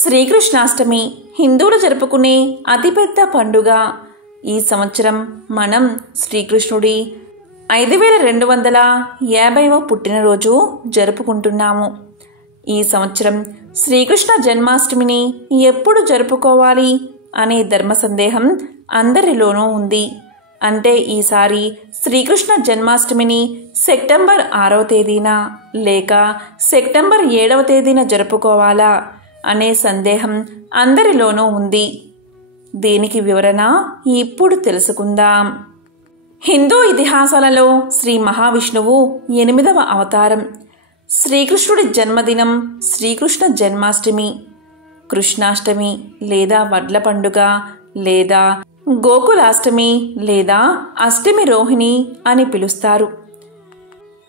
శ్రీకృష్ణాష్టమి హిందువులు జరుపుకునే అతిపెద్ద పండుగ. ఈ సంవత్సరం మనం శ్రీకృష్ణుడి 5250వ పుట్టినరోజు జరుపుకుంటున్నాము. ఈ సంవత్సరం శ్రీకృష్ణ జన్మాష్టమిని ఎప్పుడు జరుపుకోవాలి అనే ధర్మ సందేహం అందరిలోనూ ఉంది. అంటే ఈసారి శ్రీకృష్ణ జన్మాష్టమిని సెప్టెంబర్ 6వ తేదీన లేక సెప్టెంబర్ 7వ తేదీన జరుపుకోవాలా అనే సందేహం అందరిలోనూ ఉంది. దీనికి వివరణ ఇప్పుడు తెలుసుకుందాం. హిందూ ఇతిహాసాలలో శ్రీ మహావిష్ణువు 8వ అవతారం. శ్రీకృష్ణుడి జన్మదినం శ్రీకృష్ణ జన్మాష్టమి, కృష్ణాష్టమి లేదా వడ్ల పండుగ లేదా గోకులాష్టమి లేదా అష్టమి రోహిణి అని పిలుస్తారు.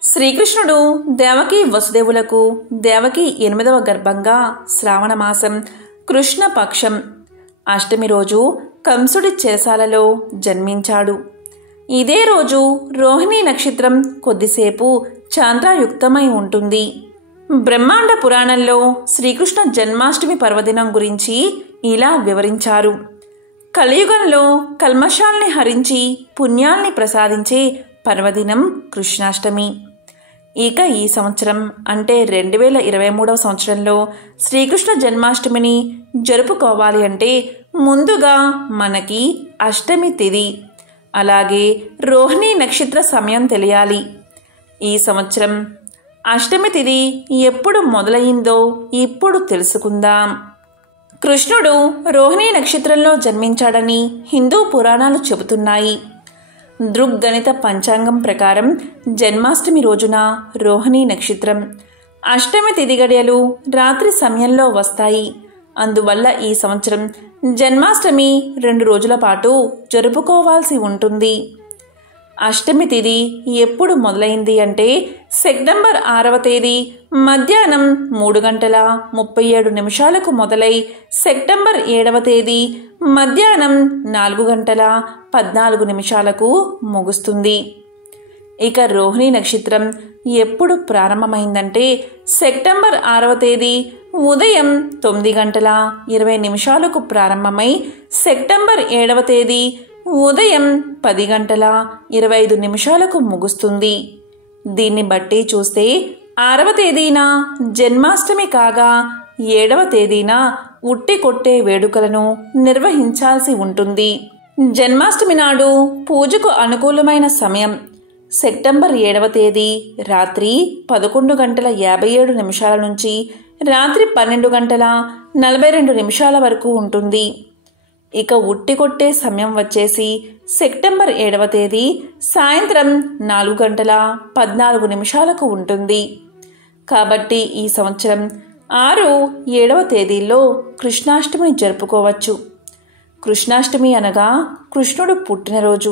శ్రీకృష్ణుడు దేవకీ వసుదేవులకు దేవకి 8వ గర్భంగా శ్రావణ మాసం కృష్ణపక్షం అష్టమి రోజు కంసుడి చెరసాలలో జన్మించాడు. ఇదే రోజు రోహిణీ నక్షత్రం కొద్దిసేపు చాంద్రాయుక్తమై ఉంటుంది. బ్రహ్మాండ పురాణంలో శ్రీకృష్ణ జన్మాష్టమి పర్వదినం గురించి ఇలా వివరించారు. కలియుగంలో కల్మషాల్ని హరించి పుణ్యాల్ని ప్రసాదించే పర్వదినం కృష్ణాష్టమి. ఇక ఈ సంవత్సరం అంటే 2023వ సంవత్సరంలో శ్రీకృష్ణ జన్మాష్టమిని జరుపుకోవాలి అంటే ముందుగా మనకి అష్టమి తిథి అలాగే రోహిణీ నక్షత్ర సమయం తెలియాలి. ఈ సంవత్సరం అష్టమి తిథి ఎప్పుడు మొదలయ్యిందో ఇప్పుడు తెలుసుకుందాం. కృష్ణుడు రోహిణీ నక్షత్రంలో జన్మించాడని హిందూ పురాణాలు చెబుతున్నాయి. దృగ్గణిత పంచాంగం ప్రకారం జన్మాష్టమి రోజున రోహిణీ నక్షత్రం, అష్టమి తిథి గడియలు రాత్రి సమయంలో వస్తాయి. అందువల్ల ఈ సంవత్సరం జన్మాష్టమి 2 రోజుల పాటు జరుపుకోవాల్సి ఉంటుంది. అష్టమి తిథి ఎప్పుడు మొదలైంది అంటే సెప్టెంబర్ 6వ తేదీ మధ్యాహ్నం 3:37 మొదలై సెప్టెంబర్ 7వ తేదీ మధ్యాహ్నం 4:14 ముగుస్తుంది. ఇక రోహిణీ నక్షత్రం ఎప్పుడు ప్రారంభమైందంటే సెప్టెంబర్ 6వ తేదీ ఉదయం 9:20 ప్రారంభమై సెప్టెంబర్ 7వ తేదీ ఉదయం 10:25 ముగుస్తుంది. దీన్ని బట్టి చూస్తే 6వ తేదీన జన్మాష్టమి కాగా 7వ తేదీన ఉట్టి కొట్టే వేడుకలను నిర్వహించాల్సి ఉంటుంది. జన్మాష్టమి నాడు పూజకు అనుకూలమైన సమయం సెప్టెంబర్ 7వ తేదీ రాత్రి 11:57 నుంచి రాత్రి 12:42 వరకు ఉంటుంది. ఇక ఉట్టి కొట్టే సమయం వచ్చేసి సెప్టెంబర్ 7వ తేదీ సాయంత్రం 4:14 ఉంటుంది. కాబట్టి ఈ సంవత్సరం 6, 7వ తేదీల్లో కృష్ణాష్టమిని జరుపుకోవచ్చు. కృష్ణాష్టమి అనగా కృష్ణుడు పుట్టినరోజు.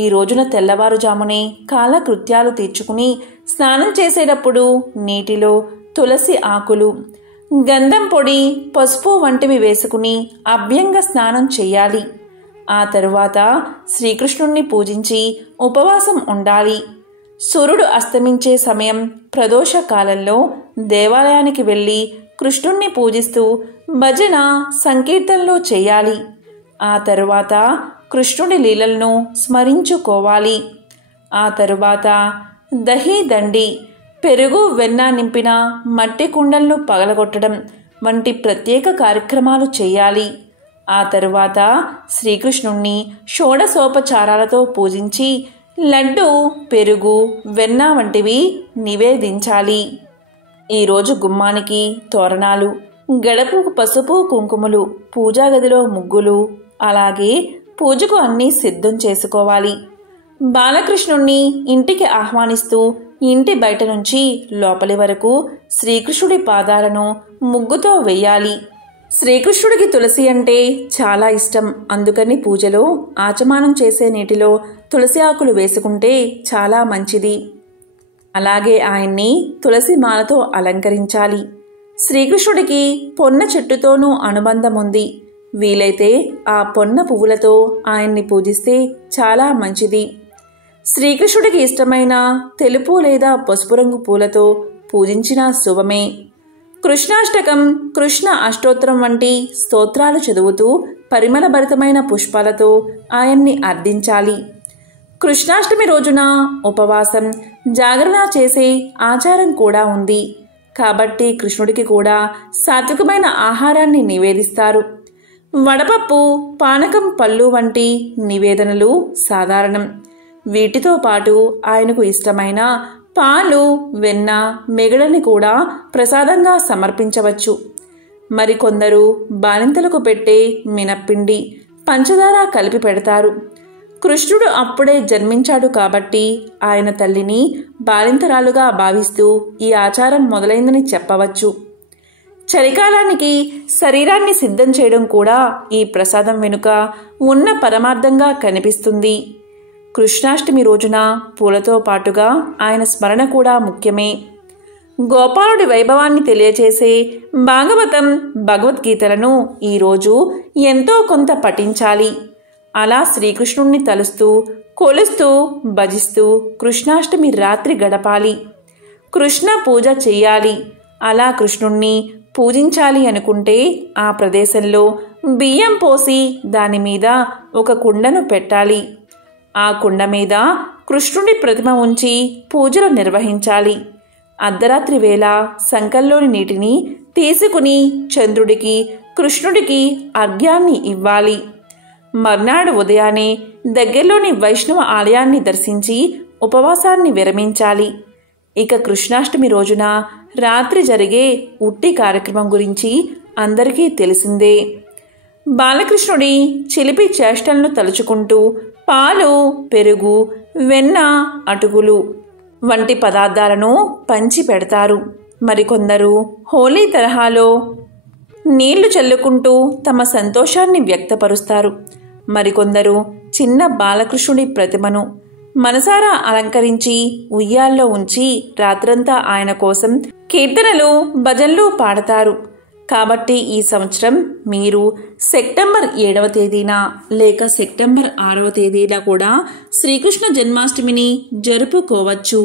ఈ రోజున తెల్లవారుజామునే కాలకృత్యాలు తీర్చుకుని స్నానం చేసేటప్పుడు నీటిలో తులసి ఆకులు, గంధం పొడి, పసుపు వంటివి వేసుకుని అభ్యంగ స్నానం చేయాలి. ఆ తరువాత శ్రీకృష్ణుణ్ణి పూజించి ఉపవాసం ఉండాలి. సూర్యుడు అస్తమించే సమయం ప్రదోష కాలంలో దేవాలయానికి వెళ్ళి కృష్ణుణ్ణి పూజిస్తూ భజన సంకీర్తనలు చేయాలి. ఆ తరువాత కృష్ణుడి లీలలను స్మరించుకోవాలి. ఆ తరువాత దహీ దండి, పెరుగు వెన్న నింపిన మట్టి కుండలను పగలగొట్టడం వంటి ప్రత్యేక కార్యక్రమాలు చేయాలి. ఆ తరువాత శ్రీకృష్ణుణ్ణి షోడశోపచారాలతో పూజించి లడ్డు, పెరుగు, వెన్న వంటివి నివేదించాలి. ఈరోజు గుమ్మానికి తోరణాలు, గడపకు పసుపు కుంకుమలు, పూజా గదిలో ముగ్గులు, అలాగే పూజకు అన్నీ సిద్ధం చేసుకోవాలి. బాలకృష్ణుణ్ణి ఇంటికి ఆహ్వానిస్తూ ఇంటి బయట నుంచి లోపలి వరకు శ్రీకృష్ణుడి పాదాలను ముగ్గుతో వెయ్యాలి. శ్రీకృష్ణుడికి తులసి అంటే చాలా ఇష్టం. అందుకని పూజలో ఆచమానం చేసే నీటిలో తులసి ఆకులు వేసుకుంటే చాలా మంచిది. అలాగే ఆయన్ని తులసి మాలతో అలంకరించాలి. శ్రీకృష్ణుడికి పొన్న చెట్టుతోనూ అనుబంధం ఉంది. వీలైతే ఆ పొన్న పువ్వులతో ఆయన్ని పూజిస్తే చాలా మంచిది. శ్రీకృష్ణుడికి ఇష్టమైన తెలుపు లేదా పసుపు రంగు పూలతో పూజించిన శుభమే. కృష్ణాష్టకం, కృష్ణ అష్టోత్తరం వంటి స్తోత్రాలు చదువుతూ పరిమళభరితమైన పుష్పాలతో ఆయన్ని అర్థించాలి. కృష్ణాష్టమి రోజున ఉపవాసం, జాగరణ చేసే ఆచారం కూడా ఉంది. కాబట్టి కృష్ణుడికి కూడా సాత్వికమైన ఆహారాన్ని నివేదిస్తారు. వడపప్పు, పానకం, పళ్ళు వంటి నివేదనలు సాధారణం. వీటితో పాటు ఆయనకు ఇష్టమైన పాలు, వెన్న, మిగడని కూడా ప్రసాదంగా సమర్పించవచ్చు. మరికొందరు బాలింతలకు పెట్టే మినప్పిండి, పంచదార కలిపి పెడతారు. కృష్ణుడు అప్పుడే జన్మించాడు కాబట్టి ఆయన తల్లిని బాలింతరాలుగా భావిస్తూ ఈ ఆచారం మొదలైందని చెప్పవచ్చు. చలికాలానికి శరీరాన్ని సిద్ధం చేయడం కూడా ఈ ప్రసాదం వెనుక ఉన్న పరమార్థంగా కనిపిస్తుంది. కృష్ణాష్టమి రోజున పూలతో పాటుగా ఆయన స్మరణ కూడా ముఖ్యమే. గోపాలుడి వైభవాన్ని తెలియచేసే భాగవతం, భగవద్గీతలను ఈరోజు ఎంతో కొంత పఠించాలి. అలా శ్రీకృష్ణుణ్ణి తలుస్తూ, కొలుస్తూ, భజిస్తూ కృష్ణాష్టమి రాత్రి గడపాలి. కృష్ణ పూజ చెయ్యాలి. అలా కృష్ణుణ్ణి పూజించాలి అనుకుంటే ఆ ప్రదేశంలో బియ్యం పోసి దాని మీద ఒక కుండను పెట్టాలి. ఆ కుండ మీద కృష్ణుడి ప్రతిమ ఉంచి పూజలు నిర్వహించాలి. అర్ధరాత్రి వేళ సంకల్లోని నీటిని తీసుకుని చంద్రుడికి, కృష్ణుడికి అర్ఘ్యాన్ని ఇవ్వాలి. మర్నాడు ఉదయాన్నే దగ్గరలోని వైష్ణవ ఆలయాన్ని దర్శించి ఉపవాసాన్ని విరమించాలి. ఇక కృష్ణాష్టమి రోజున రాత్రి జరిగే ఉట్టి కార్యక్రమం గురించి అందరికీ తెలిసిందే. బాలకృష్ణుడి చిలిపి చేష్టలను తలుచుకుంటూ పాలు, పెరుగు, వెన్న, అటుకులు వంటి పదార్థాలను పంచి పెడతారు. మరికొందరు హోలీ తరహాలో నీళ్లు చల్లుకుంటూ తమ సంతోషాన్ని వ్యక్తపరుస్తారు. మరికొందరు చిన్న బాలకృష్ణుడి ప్రతిమను మనసారా అలంకరించి ఉయ్యాల్లో ఉంచి రాత్రంతా ఆయన కోసం కీర్తనలు, భజనలు పాడతారు. కాబట్టి ఈ సంవత్సరం మీరు సెప్టెంబర్ 7వ తేదీన లేక సెప్టెంబర్ 6వ తేదీన కూడా శ్రీకృష్ణ జన్మాష్టమిని జరుపుకోవచ్చు.